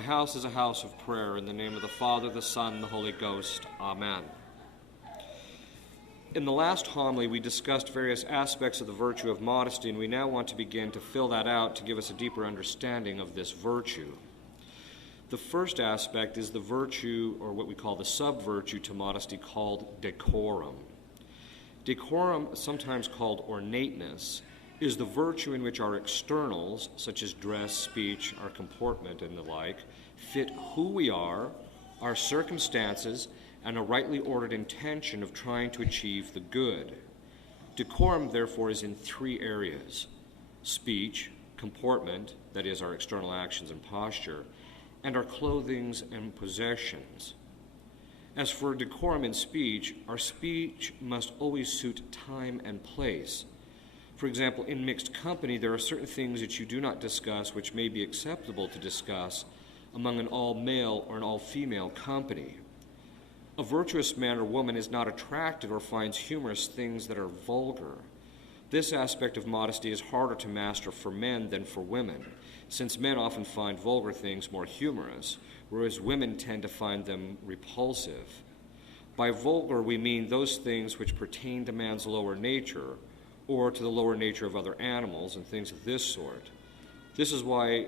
My house is a house of prayer. In the name of the Father, the Son, and the Holy Ghost. Amen. In the last homily, we discussed various aspects of the virtue of modesty, and we now want to begin to fill that out to give us a deeper understanding of this virtue. The first aspect is the virtue, or what we call the sub-virtue to modesty, called decorum. Decorum, sometimes called ornateness, is the virtue in which our externals, such as dress, speech, our comportment, and the like, fit who we are, our circumstances, and a rightly ordered intention of trying to achieve the good. Decorum, therefore, is in three areas: speech, comportment, that is, our external actions and posture, and our clothings and possessions. As for decorum in speech, our speech must always suit time and place. For example, in mixed company, there are certain things that you do not discuss which may be acceptable to discuss among an all-male or an all-female company. A virtuous man or woman is not attracted or finds humorous things that are vulgar. This aspect of modesty is harder to master for men than for women, since men often find vulgar things more humorous, whereas women tend to find them repulsive. By vulgar, we mean those things which pertain to man's lower nature, or to the lower nature of other animals and things of this sort. This is why,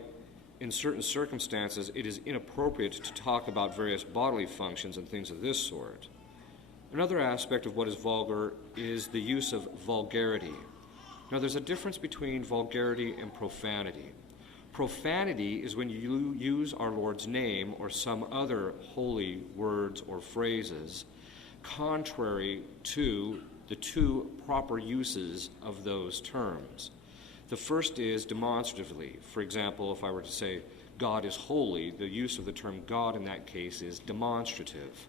in certain circumstances, it is inappropriate to talk about various bodily functions and things of this sort. Another aspect of what is vulgar is the use of vulgarity. Now, there's a difference between vulgarity and profanity. Profanity is when you use our Lord's name or some other holy words or phrases contrary to the two proper uses of those terms. The first is demonstratively. For example, if I were to say, God is holy, the use of the term God in that case is demonstrative.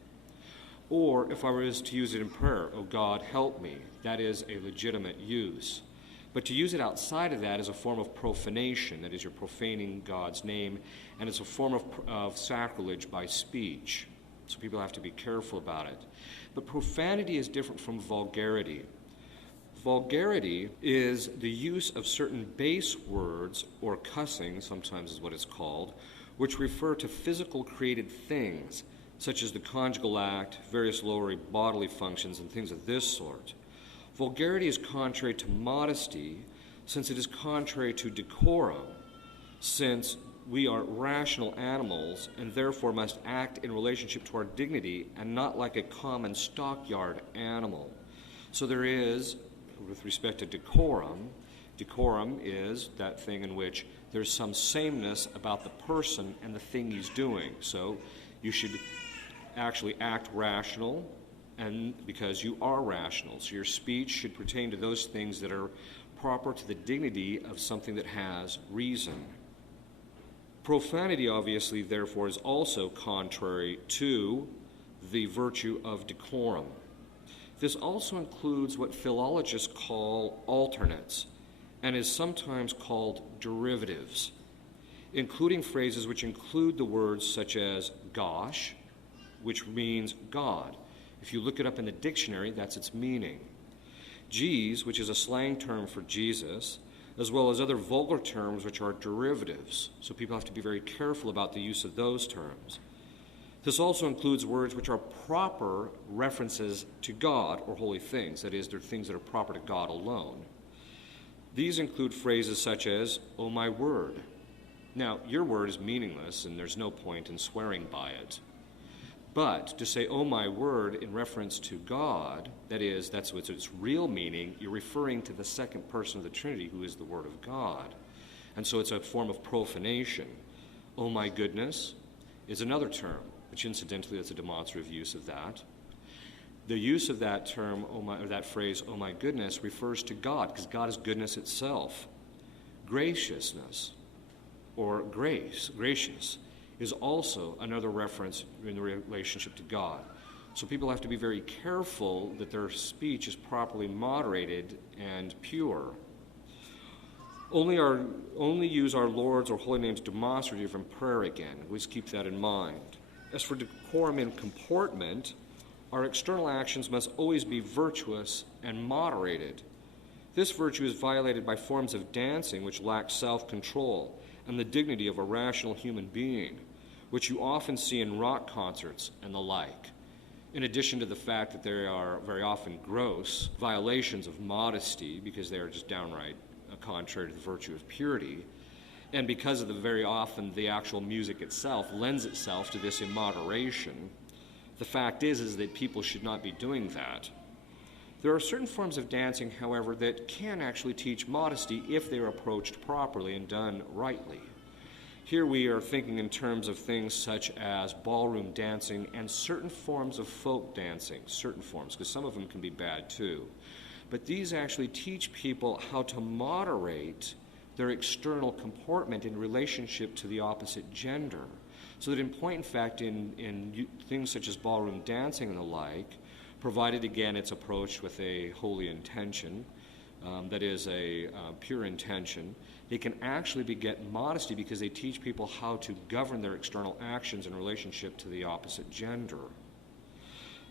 Or if I was to use it in prayer, oh God, help me, that is a legitimate use. But to use it outside of that is a form of profanation, that is, you're profaning God's name, and it's a form of sacrilege by speech. So people have to be careful about it. But profanity is different from vulgarity. Vulgarity is the use of certain base words, or cussing, sometimes is what it's called, which refer to physical created things, such as the conjugal act, various lower bodily functions, and things of this sort. Vulgarity is contrary to modesty, since it is contrary to decorum, since we are rational animals and therefore must act in relationship to our dignity and not like a common stockyard animal. So there is, with respect to decorum is that thing in which there's some sameness about the person and the thing he's doing. So you should actually act rational, and because you are rational. So your speech should pertain to those things that are proper to the dignity of something that has reason. Profanity, obviously, therefore, is also contrary to the virtue of decorum. This also includes what philologists call alternates, and is sometimes called derivatives, including phrases which include the words such as gosh, which means God. If you look it up in the dictionary, that's its meaning. Geez, which is a slang term for Jesus, as well as other vulgar terms which are derivatives. So people have to be very careful about the use of those terms. This also includes words which are proper references to God or holy things. That is, they're things that are proper to God alone. These include phrases such as, oh my word. Now, your word is meaningless and there's no point in swearing by it. But to say, oh my word, in reference to God, that is, that's what's its real meaning, you're referring to the second person of the Trinity, who is the Word of God. And so it's a form of profanation. Oh my goodness is another term, which incidentally is a demonstrative use of that. The use of that term, or that phrase, oh my goodness, refers to God, because God is goodness itself. Graciousness, or gracious, is also another reference in the relationship to God. So people have to be very careful that their speech is properly moderated and pure. Only use our Lord's or holy names demonstrative in prayer again. Always keep that in mind. As for decorum and comportment, our external actions must always be virtuous and moderated. This virtue is violated by forms of dancing which lack self-control and the dignity of a rational human being. which you often see in rock concerts and the like, in addition to the fact that there are very often gross violations of modesty because they are just downright contrary to the virtue of purity, and because of the very often the actual music itself lends itself to this immoderation. The fact is that people should not be doing that. There are certain forms of dancing, however, that can actually teach modesty if they are approached properly and done rightly. Here we are thinking in terms of things such as ballroom dancing and certain forms of folk dancing, certain forms, because some of them can be bad too. But these actually teach people how to moderate their external comportment in relationship to the opposite gender. So that in point and fact, in things such as ballroom dancing and the like, provided again it's approached with a holy intention, that is a pure intention, they can actually beget modesty because they teach people how to govern their external actions in relationship to the opposite gender.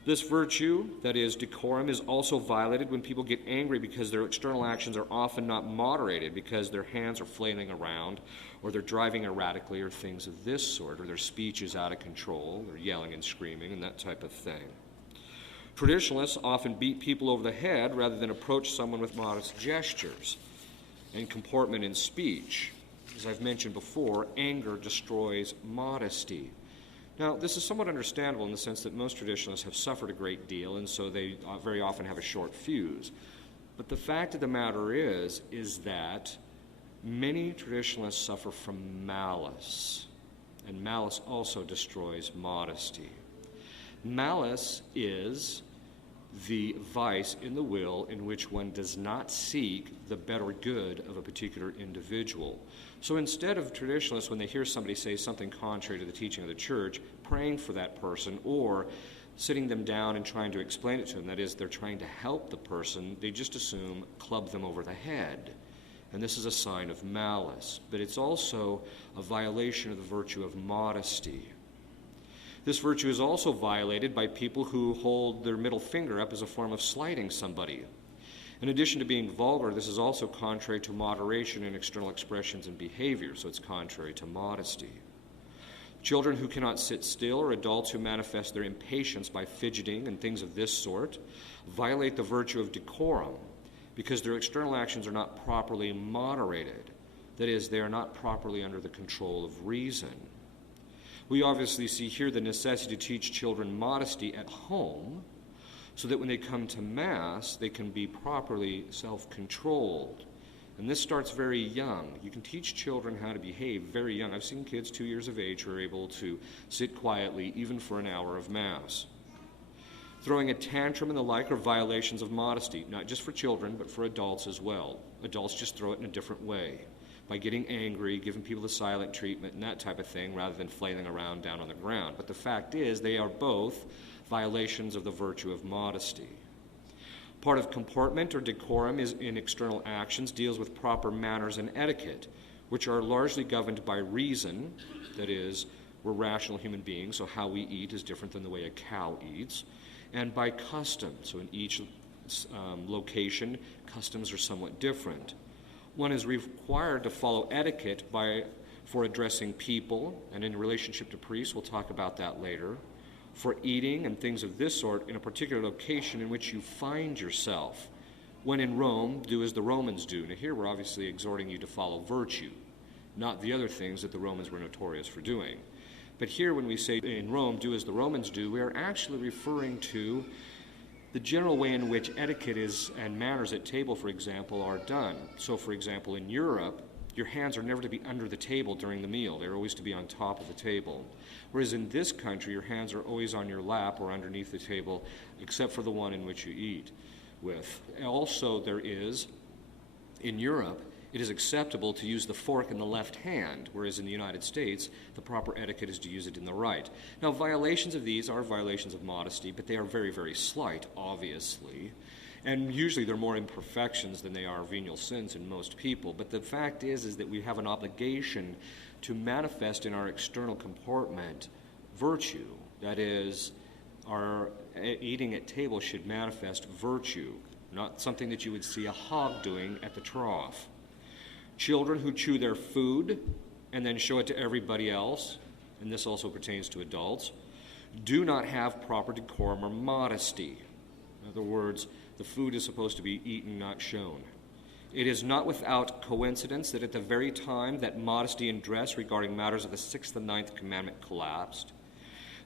This virtue, that is decorum, is also violated when people get angry because their external actions are often not moderated, because their hands are flailing around, or they're driving erratically, or things of this sort, or their speech is out of control, they're yelling and screaming, and that type of thing. Traditionalists often beat people over the head rather than approach someone with modest gestures and comportment in speech. As I've mentioned before, anger destroys modesty. Now, this is somewhat understandable in the sense that most traditionalists have suffered a great deal, and so they very often have a short fuse. But the fact of the matter is that many traditionalists suffer from malice, and malice also destroys modesty. Malice is the vice in the will in which one does not seek the better good of a particular individual. So instead of traditionalists, when they hear somebody say something contrary to the teaching of the church, praying for that person or sitting them down and trying to explain it to them, that is, they're trying to help the person, they just assume club them over the head. And this is a sign of malice. But it's also a violation of the virtue of modesty. This virtue is also violated by people who hold their middle finger up as a form of slighting somebody. In addition to being vulgar, this is also contrary to moderation in external expressions and behavior, so it's contrary to modesty. Children who cannot sit still or adults who manifest their impatience by fidgeting and things of this sort violate the virtue of decorum because their external actions are not properly moderated. That is, they are not properly under the control of reason. We obviously see here the necessity to teach children modesty at home so that when they come to Mass, they can be properly self-controlled. And this starts very young. You can teach children how to behave very young. I've seen kids 2 years of age who are able to sit quietly even for an hour of Mass. Throwing a tantrum and the like are violations of modesty, not just for children, but for adults as well. Adults just throw it in a different way, by getting angry, giving people the silent treatment and that type of thing, rather than flailing around down on the ground. But the fact is, they are both violations of the virtue of modesty. Part of comportment or decorum is in external actions deals with proper manners and etiquette, which are largely governed by reason. That is, we're rational human beings, so how we eat is different than the way a cow eats, and by custom. So in each location, customs are somewhat different. One is required to follow etiquette for addressing people, and in relationship to priests, we'll talk about that later, for eating and things of this sort in a particular location in which you find yourself. When in Rome, do as the Romans do. Now here we're obviously exhorting you to follow virtue, not the other things that the Romans were notorious for doing. But here when we say in Rome, do as the Romans do, we are actually referring to the general way in which etiquette is and manners at table, for example, are done. So, for example, in Europe, your hands are never to be under the table during the meal. They're always to be on top of the table. Whereas in this country, your hands are always on your lap or underneath the table, except for the one in which you eat with. Also, there is, in Europe, it is acceptable to use the fork in the left hand, whereas in the United States, the proper etiquette is to use it in the right. Now, violations of these are violations of modesty, but they are very, very slight, obviously. And usually they're more imperfections than they are venial sins in most people. But the fact is that we have an obligation to manifest in our external comportment virtue. That is, our eating at table should manifest virtue, not something that you would see a hog doing at the trough. Children who chew their food and then show it to everybody else and this also pertains to adults, do not have proper decorum or modesty. In other words, the food is supposed to be eaten, not shown. It is not without coincidence that at the very time that modesty in dress regarding matters of the 6th and 9th commandment collapsed,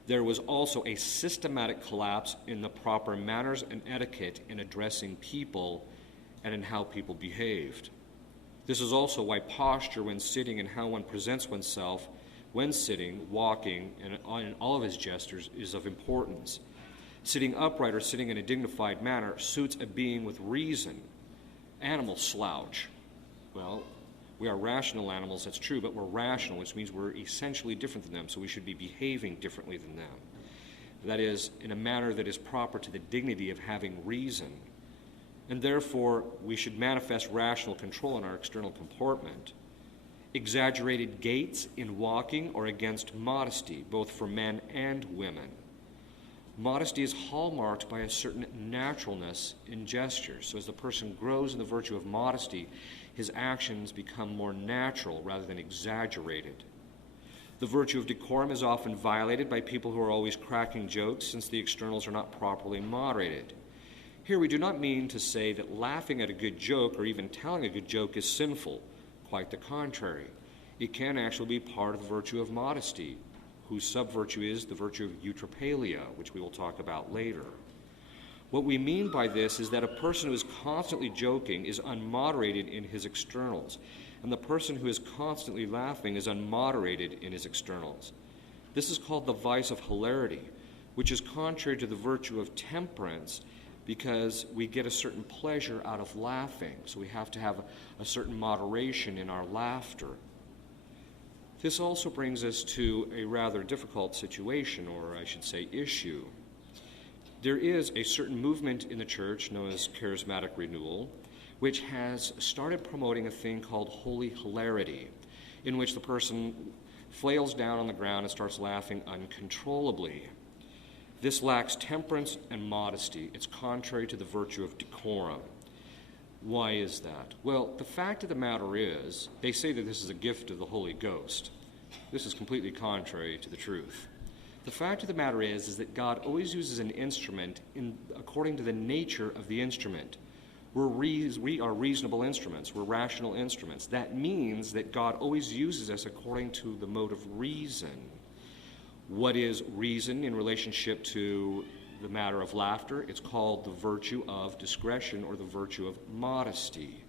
there was also a systematic collapse in the proper manners and etiquette in addressing people and in how people behaved. This is also why posture when sitting and how one presents oneself when sitting, walking, and in all of his gestures is of importance. Sitting upright or sitting in a dignified manner suits a being with reason. Animals slouch. Well, we are rational animals, that's true, but we're rational, which means we're essentially different than them, so we should be behaving differently than them. That is, in a manner that is proper to the dignity of having reason. And therefore, we should manifest rational control in our external comportment. Exaggerated gaits in walking are against modesty, both for men and women. Modesty is hallmarked by a certain naturalness in gestures. So as the person grows in the virtue of modesty, his actions become more natural rather than exaggerated. The virtue of decorum is often violated by people who are always cracking jokes, since the externals are not properly moderated. Here we do not mean to say that laughing at a good joke or even telling a good joke is sinful. Quite the contrary. It can actually be part of the virtue of modesty, whose sub-virtue is the virtue of eutrapelia, which we will talk about later. What we mean by this is that a person who is constantly joking is unmoderated in his externals, and the person who is constantly laughing is unmoderated in his externals. This is called the vice of hilarity, which is contrary to the virtue of temperance, because we get a certain pleasure out of laughing, so we have to have a certain moderation in our laughter. This also brings us to a rather difficult situation, or I should say issue. There is a certain movement in the church known as Charismatic Renewal, which has started promoting a thing called holy hilarity, in which the person flails down on the ground and starts laughing uncontrollably. This lacks temperance and modesty. It's contrary to the virtue of decorum. Why is that? Well, the fact of the matter is, they say that this is a gift of the Holy Ghost. This is completely contrary to the truth. The fact of the matter is that God always uses an instrument according to the nature of the instrument. We are reasonable instruments. We're rational instruments. That means that God always uses us according to the mode of reason. What is reason in relationship to the matter of laughter? It's called the virtue of discretion or the virtue of modesty.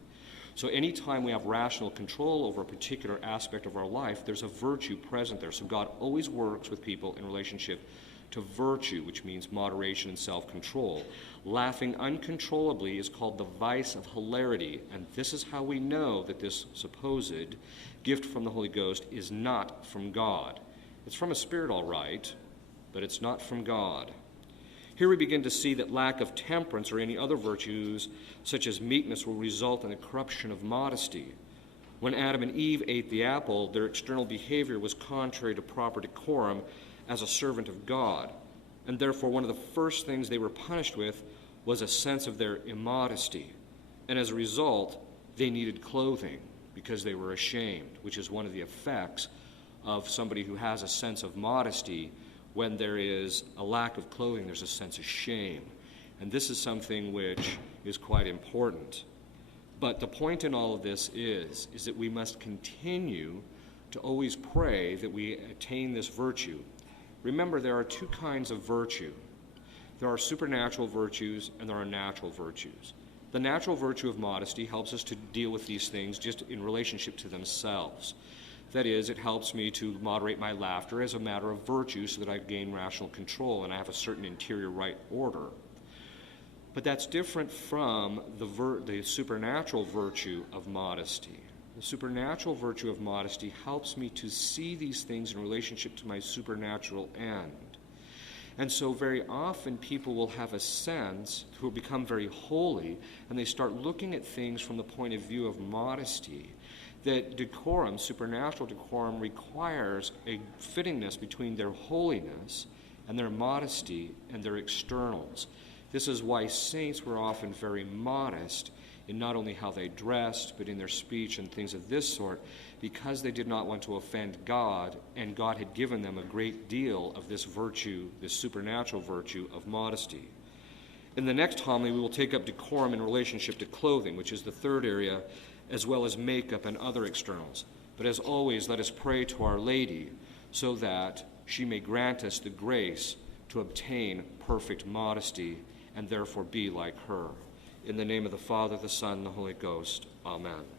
So anytime we have rational control over a particular aspect of our life, there's a virtue present there. So God always works with people in relationship to virtue, which means moderation and self-control. Laughing uncontrollably is called the vice of hilarity, and this is how we know that this supposed gift from the Holy Ghost is not from God. It's from a spirit, all right, but it's not from God. Here we begin to see that lack of temperance or any other virtues, such as meekness, will result in the corruption of modesty. When Adam and Eve ate the apple, their external behavior was contrary to proper decorum as a servant of God, and therefore one of the first things they were punished with was a sense of their immodesty. And as a result, they needed clothing because they were ashamed, which is one of the effects of somebody who has a sense of modesty. When there is a lack of clothing, there's a sense of shame. And this is something which is quite important. But the point in all of this is that we must continue to always pray that we attain this virtue. Remember, there are two kinds of virtue. There are supernatural virtues and there are natural virtues. The natural virtue of modesty helps us to deal with these things just in relationship to themselves. That is, it helps me to moderate my laughter as a matter of virtue so that I gain rational control and I have a certain interior right order. But that's different from the supernatural virtue of modesty. The supernatural virtue of modesty helps me to see these things in relationship to my supernatural end. And so very often people will have a sense, who become very holy, and they start looking at things from the point of view of modesty. That decorum, supernatural decorum, requires a fittingness between their holiness and their modesty and their externals. This is why saints were often very modest in not only how they dressed, but in their speech and things of this sort, because they did not want to offend God, and God had given them a great deal of this virtue, this supernatural virtue of modesty. In the next homily, we will take up decorum in relationship to clothing, which is the third area, as well as makeup and other externals. But as always, let us pray to Our Lady so that she may grant us the grace to obtain perfect modesty and therefore be like her. In the name of the Father, the Son, and the Holy Ghost. Amen.